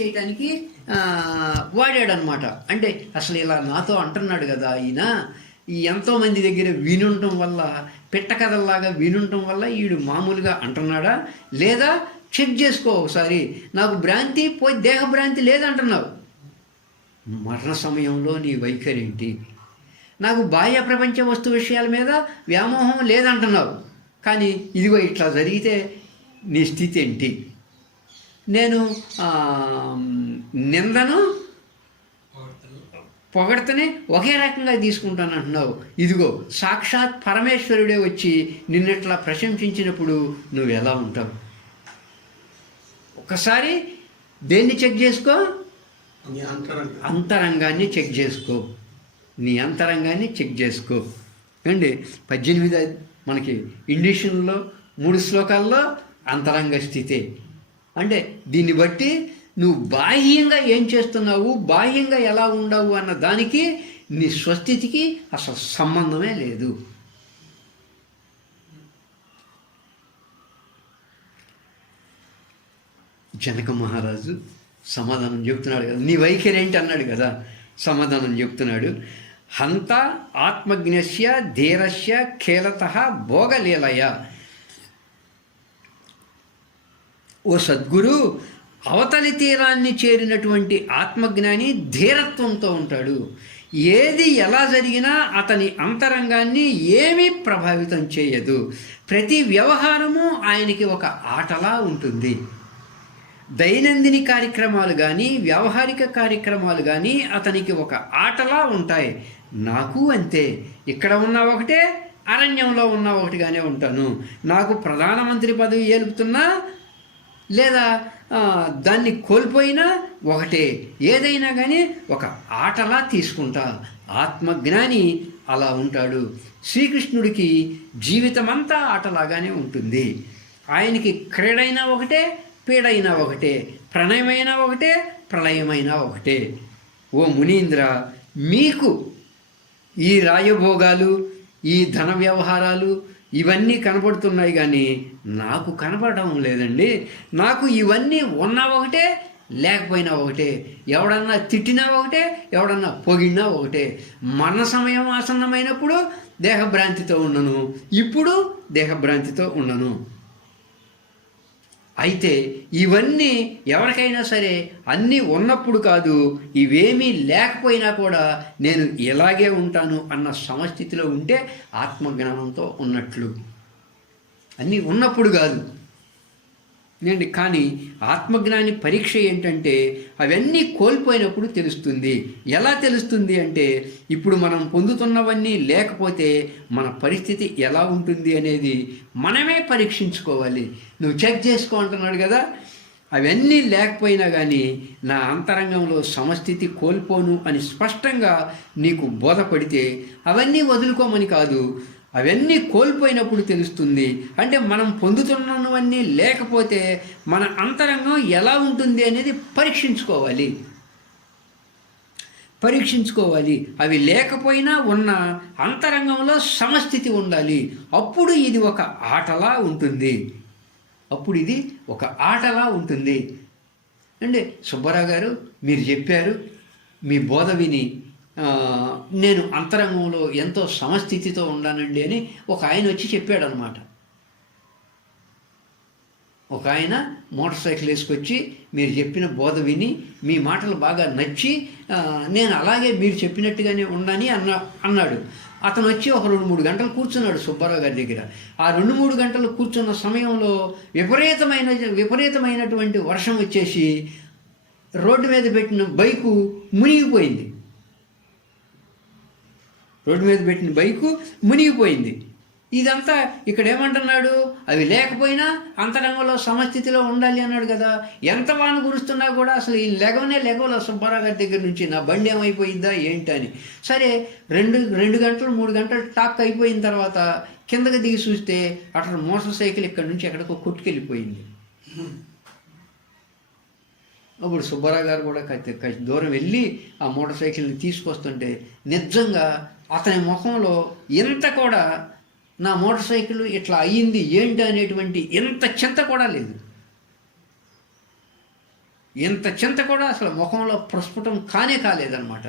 చేయటానికి వాడాడనమాట. అంటే అసలు ఇలా నాతో అంటున్నాడు కదా ఈయన. ఈ ఎంతోమంది దగ్గర వినుండటం వల్ల పిట్ట కథల్లాగా వినుండటం వల్ల వీడు మామూలుగా అంటున్నాడా? లేదా చెక్ చేసుకో ఒకసారి. నాకు భ్రాంతి పోయి దేహభ్రాంతి లేదంటున్నావు. మరణ సమయంలో నీ వైఖరి ఏంటి? నాకు బాహ్య ప్రపంచ వస్తు విషయాల మీద వ్యామోహం లేదంటున్నావు. కానీ ఇదిగో ఇట్లా జరిగితే నీ స్థితి ఏంటి? నేను నిందను పొగడతనే ఒకే రకంగా తీసుకుంటాను అంటున్నావు. ఇదిగో సాక్షాత్ పరమేశ్వరుడే వచ్చి నిన్నట్లా ప్రశంసించినప్పుడు నువ్వు ఎలా ఉంటావు? ఒక్కసారి దేన్ని చెక్ చేసుకో? అంతరంగాన్ని. చెక్ చేసుకో. నీ అంతరంగాన్ని చెక్ చేసుకో. అండి పద్దెనిమిది మనకి ఇండిషన్లో మూడు శ్లోకాల్లో అంతరంగ స్థితే. అంటే దీన్ని బట్టి నువ్వు బాహ్యంగా ఏం చేస్తున్నావు బాహ్యంగా ఎలా ఉండవు అన్న దానికి నీ స్వస్థితికి అసలు సంబంధమే లేదు. జనక మహారాజు సమాధానం చెప్తున్నాడు కదా. నీ వైఖరి ఏంటి అన్నాడు కదా. సమాధానం చెప్తున్నాడు. హంత ఆత్మజ్ఞస్య ధీరస్య ఖేలత భోగలీలయ. ఓ సద్గురు అవతలి తీరాన్ని చేరినటువంటి ఆత్మజ్ఞాని ధీరత్వంతో ఉంటాడు. ఏది ఎలా జరిగినా అతని అంతరంగాన్ని ఏమీ ప్రభావితం చేయదు. ప్రతి వ్యవహారము ఆయనకి ఒక ఆటలా ఉంటుంది. దైనందిని కార్యక్రమాలు కానీ వ్యవహారిక కార్యక్రమాలు కానీ అతనికి ఒక ఆటలా ఉంటాయి. నాకు అంతే. ఇక్కడ ఉన్న ఒకటే అరణ్యంలో ఉన్న ఒకటిగానే ఉంటాను. నాకు ప్రధానమంత్రి పదవి ఏలుపుతున్నా లేదా దాన్ని కోల్పోయినా ఒకటే. ఏదైనా కానీ ఒక ఆటలా తీసుకుంటా. ఆత్మజ్ఞాని అలా ఉంటాడు. శ్రీకృష్ణుడికి జీవితమంతా ఆటలాగానే ఉంటుంది. ఆయనకి క్రీడైనా ఒకటే పీడైనా ఒకటే ప్రణయమైనా ఒకటే ప్రళయమైనా ఒకటే. ఓ మునీంద్ర మీకు ఈ రాయభోగాలు ఈ ధన వ్యవహారాలు ఇవన్నీ కనపడుతున్నాయి కానీ నాకు కనపడడం లేదండి. నాకు ఇవన్నీ ఉన్నా ఒకటే లేకపోయినా ఒకటే. ఎవడన్నా తిట్టినా ఒకటే ఎవడన్నా పొగిడినా ఒకటే. మన సమయం ఆసన్నమైనప్పుడు దేహభ్రాంతితో ఉండను ఇప్పుడు దేహభ్రాంతితో ఉండను అయితే ఇవన్నీ ఎవరికైనా సరే అన్నీ ఉన్నప్పుడు కాదు ఇవేమీ లేకపోయినా కూడా నేను ఇలాగే ఉంటాను అన్న సమస్థితిలో ఉంటే ఆత్మజ్ఞానంతో ఉన్నట్లు. అన్నీ ఉన్నప్పుడు కాదు. నేను కానీ ఆత్మజ్ఞాని పరీక్ష ఏంటంటే అవన్నీ కోల్పోయినప్పుడు తెలుస్తుంది. ఎలా తెలుస్తుంది అంటే ఇప్పుడు మనం పొందుతున్నవన్నీ లేకపోతే మన పరిస్థితి ఎలా ఉంటుంది అనేది మనమే పరీక్షించుకోవాలి. నువ్వు చెక్ చేసుకో అంటున్నాడు కదా. అవన్నీ లేకపోయినా కానీ నా అంతరంగంలో సమస్థితి కోల్పోను అని స్పష్టంగా నీకు బోధపడితే అవన్నీ వదులుకోమని కాదు. అవన్నీ కోల్పోయినప్పుడు తెలుస్తుంది. అంటే మనం పొందుతున్నవన్నీ లేకపోతే మన అంతరంగం ఎలా ఉంటుంది అనేది పరీక్షించుకోవాలి. పరీక్షించుకోవాలి. అవి లేకపోయినా ఉన్న అంతరంగంలో సమస్థితి ఉండాలి. అప్పుడు ఇది ఒక ఆటలా ఉంటుంది. అప్పుడు ఇది ఒక ఆటలా ఉంటుంది. అంటే సుబ్బారావు గారు మీరు చెప్పారు మీ బోధ విని నేను అంతరంగంలో ఎంతో సమస్థితితో ఉన్నానండి అని ఒక ఆయన వచ్చి చెప్పాడు అనమాట ఒక ఆయన మోటార్ సైకిల్ వేసుకొచ్చి మీరు చెప్పిన బోధ విని మీ మాటలు బాగా నచ్చి నేను అలాగే మీరు చెప్పినట్టుగానే ఉన్నాని అన్న అన్నాడు. అతను వచ్చి ఒక రెండు మూడు గంటలు కూర్చున్నాడు సుబ్బారావు గారి దగ్గర. ఆ రెండు మూడు గంటలు కూర్చున్న సమయంలో విపరీతమైన విపరీతమైనటువంటి వర్షం వచ్చేసి రోడ్డు మీద పెట్టిన బైకు మునిగిపోయింది. రోడ్డు మీద పెట్టిన బైకు మునిగిపోయింది. ఇదంతా ఇక్కడ ఏమంటున్నాడు? అవి లేకపోయినా అంతరంగంలో సమస్థితిలో ఉండాలి అన్నాడు కదా. ఎంత వాన కురుస్తున్నా కూడా అసలు ఈ లెగవనే లెగవల సుబ్బారావు గారి దగ్గర నుంచి నా బండి ఏమైపోయిందా ఏంటని సరే రెండు రెండు గంటలు మూడు గంటలు టాక్ అయిపోయిన తర్వాత కిందకి దిగి చూస్తే అక్కడ మోటార్ సైకిల్ ఇక్కడ నుంచి ఎక్కడికో కొట్టుకెళ్ళిపోయింది. అప్పుడు సుబ్బారావు గారు కూడా దూరం వెళ్ళి ఆ మోటార్ సైకిల్ని తీసుకొస్తుంటే నిజంగా అతని ముఖంలో ఇంత కూడా నా మోటార్ సైకిల్ ఇట్లా అయ్యింది ఏంటి అనేటువంటి ఇంత చింత కూడా లేదు. ఇంత చింత కూడా అసలు ముఖంలో ప్రస్ఫుటం కానే కాలేదన్నమాట.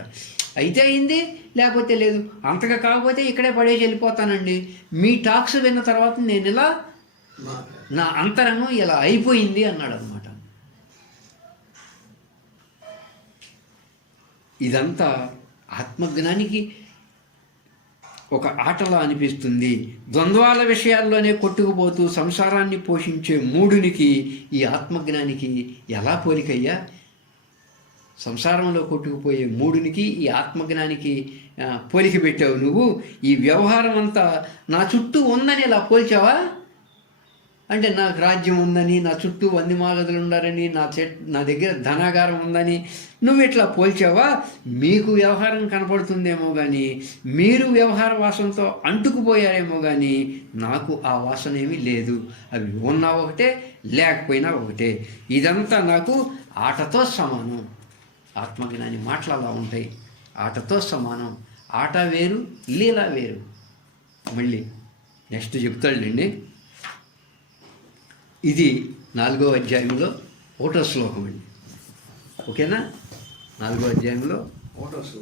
అయితే అయింది లేకపోతే లేదు. అంతగా కాకపోతే ఇక్కడే పడేసి వెళ్ళిపోతానండి. మీ టాక్స్ విన్న తర్వాత నేను ఇలా నా అంతరంగం ఇలా అయిపోయింది అన్నాడు అనమాట ఇదంతా ఆత్మజ్ఞానికి ఒక ఆటలా అనిపిస్తుంది. ద్వంద్వాల విషయాల్లోనే కొట్టుకుపోతూ సంసారాన్ని పోషించే మూడునికి ఈ ఆత్మజ్ఞానికి ఎలా పోలికయ్యా? సంసారంలో కొట్టుకుపోయే మూడునికి ఈ ఆత్మజ్ఞానికి పోలిక పెట్టావు నువ్వు. ఈ వ్యవహారం అంతా నా చుట్టూ ఉందని ఇలా పోల్చావా? అంటే నాకు రాజ్యం ఉందని నా చుట్టూ వంది మాగదులు ఉండాలని నా చెట్ నా దగ్గర ధనాగారం ఉందని నువ్వు ఇట్లా పోల్చావా? మీకు వ్యవహారం కనపడుతుందేమో కానీ మీరు వ్యవహార వాసనతో అంటుకుపోయారేమో కానీ నాకు ఆ వాసన ఏమీ లేదు. అవి ఉన్నా ఒకటే లేకపోయినా ఒకటే. ఇదంతా నాకు ఆటతో సమానం. ఆత్మజ్ఞాని మాటలు అలా ఉంటాయి. ఆటతో సమానం. ఆట వేరు లీల వేరు. మళ్ళీ నెక్స్ట్ చెప్తాడులేండి ఇది నాలుగో అధ్యాయంలో ఒకటో శ్లోకం అండి. ఓకేనా? నాలుగో అధ్యాయంలో ఫోటోస్